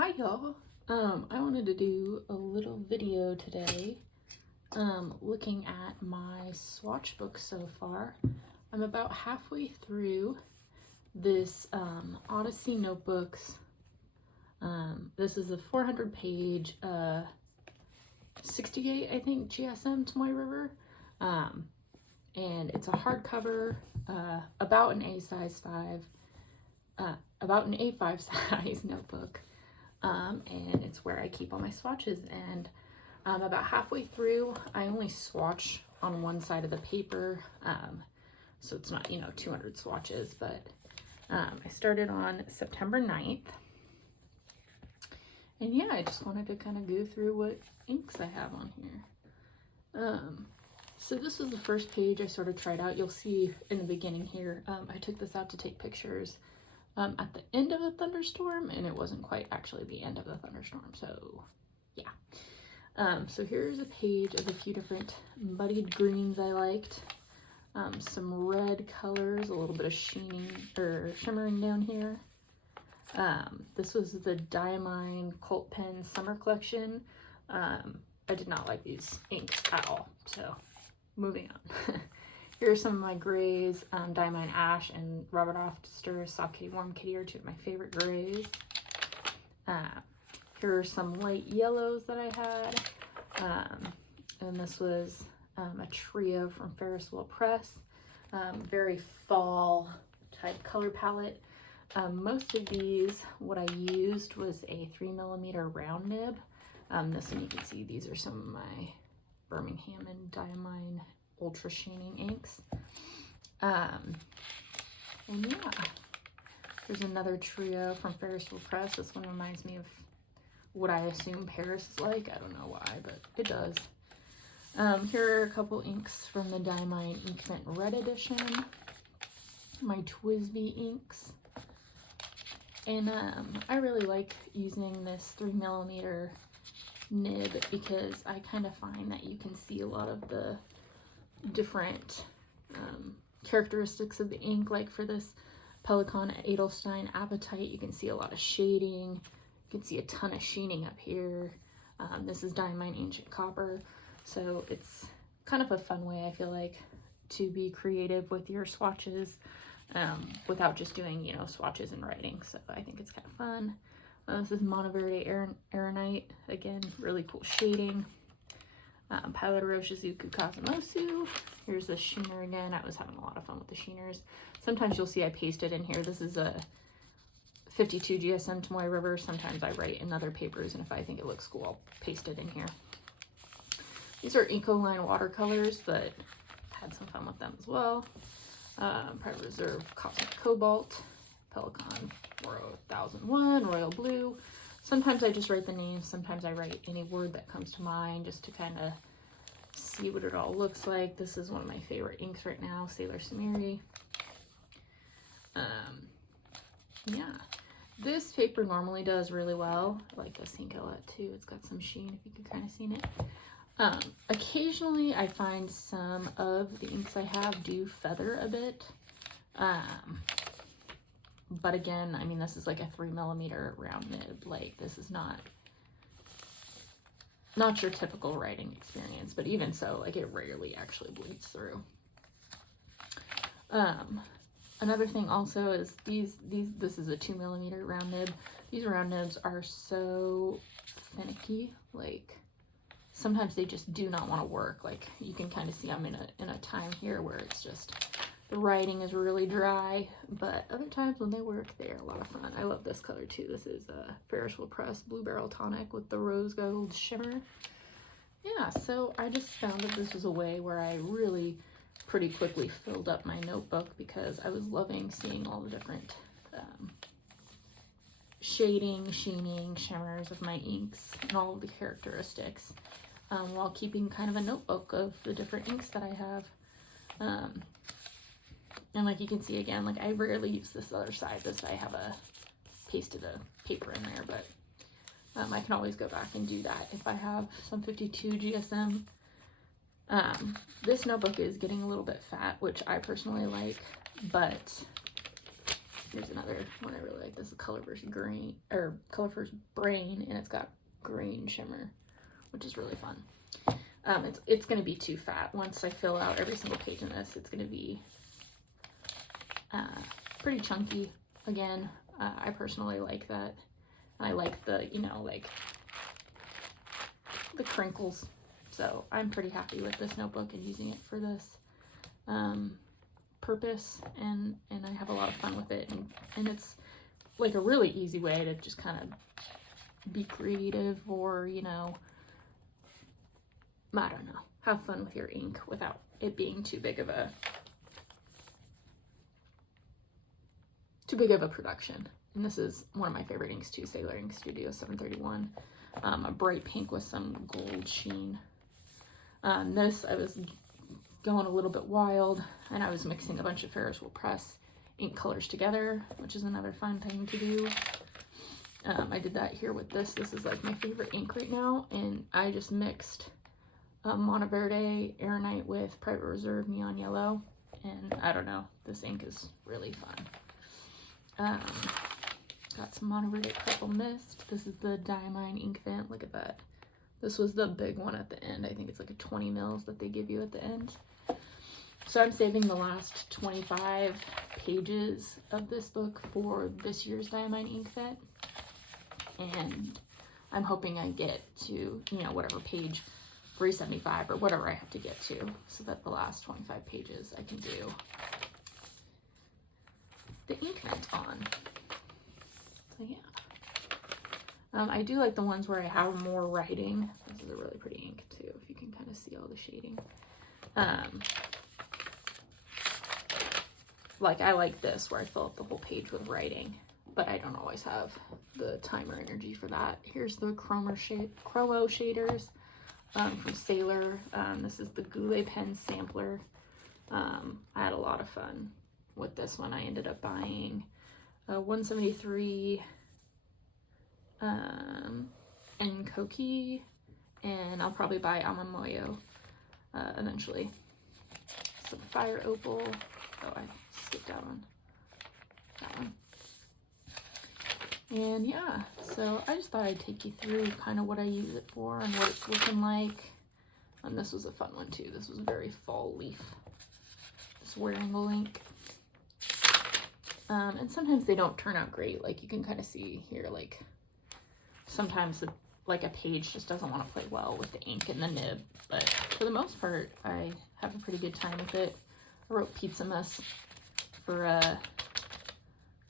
Hi y'all. I wanted to do a little video today looking at my swatch book so far. I'm about halfway through this Odyssey notebooks. This is a 400 page 68 I think GSM Tomoe River, and it's a hardcover, about an A5 size notebook. And it's where I keep all my swatches, and about halfway through I only swatch on one side of the paper, so it's not 200 swatches, but I started on September 9th, and yeah, I just wanted to kind of go through what inks I have on here. So this was the first page I sort of tried out. You'll see in the beginning here, I took this out to take pictures at the end of a thunderstorm, and it wasn't quite actually the end of the thunderstorm, so yeah. So here's a page of a few different muddied greens I liked, some red colors, a little bit of shimmering down here. This was the Diamine Cult Pen Summer Collection. I did not like these inks at all, so moving on. Here are some of my grays. Diamine Ash and Robert Ofster Soft Kitty Warm Kitty are two of my favorite grays. Here are some light yellows that I had. And this was a trio from Ferris Wheel Press. Very fall type color palette. Most of these, what I used was a 3mm round nib. This one you can see, these are some of my Birmingham and Diamine Ultra Sheening inks. And yeah, there's another trio from Ferris Wheel Press. This one reminds me of what I assume Paris is like. I don't know why, but it does. Here are a couple inks from the Diamine Inkment Red Edition, my Twisby inks. And I really like using this 3mm nib because I kind of find that you can see a lot of the different characteristics of the ink. Like for this Pelikan Edelstein Appetite, you can see a lot of shading, you can see a ton of sheening up here. This is Diamine Ancient Copper, so it's kind of a fun way, I feel like, to be creative with your swatches without just doing swatches and writing, so I think it's kind of fun. This is Monteverde Aeronite, again, really cool shading. Pilot Roche Shizuku Kazumosu. Here's the sheener again. I was having a lot of fun with the sheeners. Sometimes you'll see I pasted in here. This is a 52 GSM Tomoe River. Sometimes I write in other papers, and if I think it looks cool, I'll paste it in here. These are Ecoline watercolors, but had some fun with them as well. Private Reserve Cosmic Cobalt, Pelikan Royal 1001, Royal Blue. Sometimes I just write the names, sometimes I write any word that comes to mind just to kind of see what it all looks like. This is one of my favorite inks right now, Sailor Samiri. Yeah, this paper normally does really well. I like this ink a lot too. It's got some sheen, if you can kind of see it. Occasionally I find some of the inks I have do feather a bit. But again, I mean, this is like a 3mm round nib. Like, this is not your typical writing experience, but even so, like, it rarely actually bleeds through. Another thing also is this is a 2mm round nib. These round nibs are so finicky. Like, sometimes they just do not want to work. Like, you can kind of see I'm in a time here where it's just, the writing is really dry, but other times when they work, they are a lot of fun. I love this color too. This is Ferris Wheel Press Blue Barrel Tonic with the rose gold shimmer. Yeah, so I just found that this was a way where I really pretty quickly filled up my notebook because I was loving seeing all the different shading, sheening, shimmers of my inks and all of the characteristics, while keeping kind of a notebook of the different inks that I have. And like you can see again, like I rarely use this other side. This I have pasted a paper in there, but I can always go back and do that if I have some 52 GSM. This notebook is getting a little bit fat, which I personally like, but here's another one I really like. This is Colorverse green, or Colorverse Brain, and it's got green shimmer, which is really fun. It's going to be too fat. Once I fill out every single page in this, it's going to be pretty chunky. Again, I personally like that. I like the, you know, like the crinkles. So I'm pretty happy with this notebook and using it for this purpose, and I have a lot of fun with it, and it's like a really easy way to just kind of be creative, or, you know, I don't know, have fun with your ink without it being too big of a production. And this is one of my favorite inks too, Sailor Ink Studio 731, a bright pink with some gold sheen. This, I was going a little bit wild, and I was mixing a bunch of Ferris Wheel Press ink colors together, which is another fun thing to do. I did that here with this. This is like my favorite ink right now, and I just mixed Monteverde Aeronite with Private Reserve Neon Yellow, and I don't know, this ink is really fun. Got some Monteverde Purple Mist. This is the Diamine ink vent. Look at that. This was the big one at the end. I think it's like a 20 mils that they give you at the end. So I'm saving the last 25 pages of this book for this year's Diamine ink vent. And I'm hoping I get to, you know, whatever page 375 or whatever I have to get to, so that the last 25 pages I can do the ink vent on. So yeah. I do like the ones where I have more writing. This is a really pretty ink too, if you can kind of see all the shading. Like I like this where I fill up the whole page with writing, but I don't always have the time or energy for that. Here's the chromo shaders from Sailor. This is the Goulet pen sampler. I had a lot of fun with this one. I ended up buying 173 Enkoki, and I'll probably buy Amamoyo eventually. Some Fire Opal. Oh, I skipped that one. And yeah, so I just thought I'd take you through kind of what I use it for and what it's looking like. And this was a fun one too. This was a very fall leaf. This wearingle ink. And sometimes they don't turn out great. Like you can kind of see here, like sometimes like a page just doesn't want to play well with the ink and the nib. But for the most part, I have a pretty good time with it. I wrote Pizza Mess for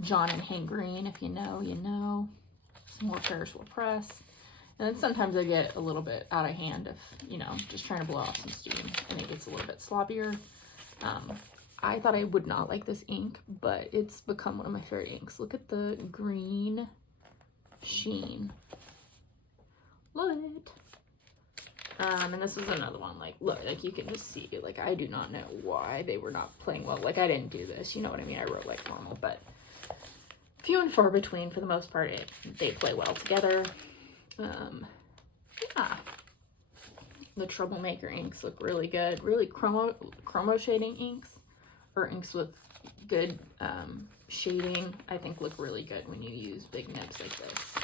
John and Hank Green. If you know, you know. Some more Ferris Wheel Press. And then sometimes I get a little bit out of hand if, you know, just trying to blow off some steam and it gets a little bit sloppier. I thought I would not like this ink, but it's become one of my favorite inks. Look at the green sheen. Love it. And this is another one, like, look, like you can just see, like, I do not know why they were not playing well. Like, I didn't do this, you know what I mean? I wrote like normal, but few and far between for the most part. They play well together. Yeah. The Troublemaker inks look really good. Really chromo shading inks, or inks with good shading, I think look really good when you use big nibs like this.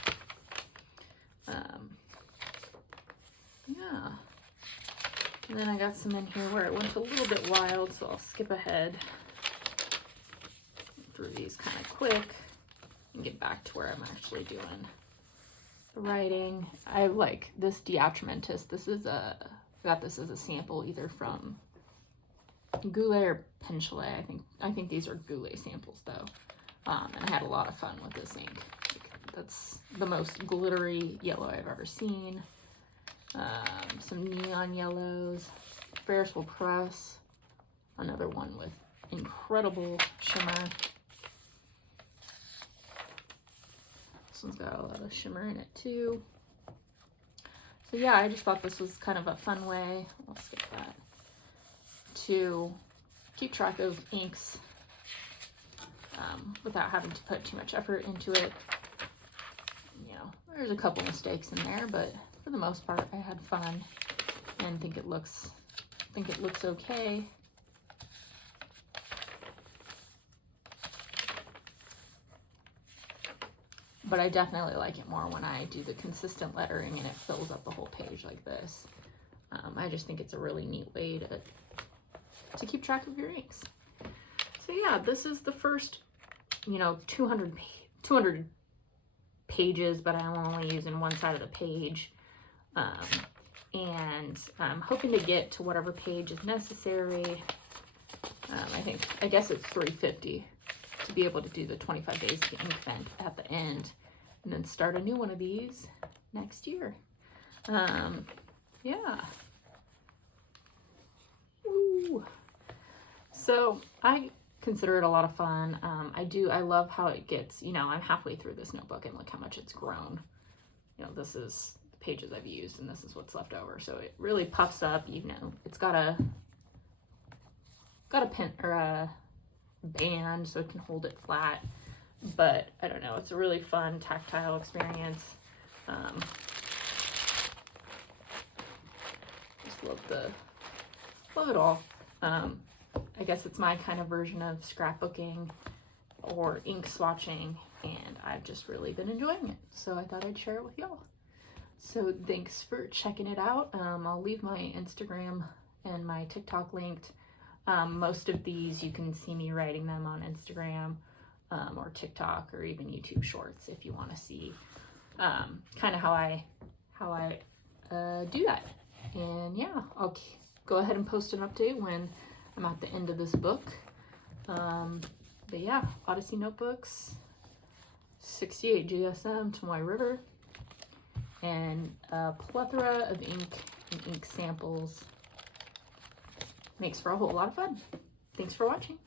Yeah. And then I got some in here where it went a little bit wild, so I'll skip ahead through these kind of quick and get back to where I'm actually doing the writing. I like this Diatramentis. This is I got this as a sample either from Goulet or Penchalet. I think these are Goulet samples though. And I had a lot of fun with this ink. That's the most glittery yellow I've ever seen. Some neon yellows. Ferris Wheel Press. Another one with incredible shimmer. This one's got a lot of shimmer in it too. So yeah, I just thought this was kind of a fun way, I'll skip that, to keep track of inks without having to put too much effort into it. You know, there's a couple mistakes in there, but for the most part, I had fun and think it looks okay. but I definitely like it more when I do the consistent lettering and it fills up the whole page like this. I just think it's a really neat way to keep track of your inks. So yeah, this is the first, you know, 200 pages, but I'm only using one side of the page. And I'm hoping to get to whatever page is necessary. I guess it's 350 to be able to do the 25 days of ink vent at the end, and then start a new one of these next year. Yeah. Ooh. So I consider it a lot of fun. I love how it gets, you know, I'm halfway through this notebook and look how much it's grown. You know, this is the pages I've used and this is what's left over. So it really puffs up, you know, it's got a pin or a band so it can hold it flat, but I don't know, it's a really fun tactile experience. Just love it all. I guess it's my kind of version of scrapbooking or ink swatching, and I've just really been enjoying it, so I thought I'd share it with y'all. So thanks for checking it out. I'll leave my Instagram and my TikTok linked. Most of these you can see me writing them on Instagram or TikTok or even YouTube Shorts if you want to see kind of how I do that. And yeah, I'll go ahead and post an update when I'm at the end of this book. But yeah, Odyssey notebooks, 68 GSM Tomoe River, and a plethora of ink and ink samples. Makes for a whole lot of fun. Thanks for watching.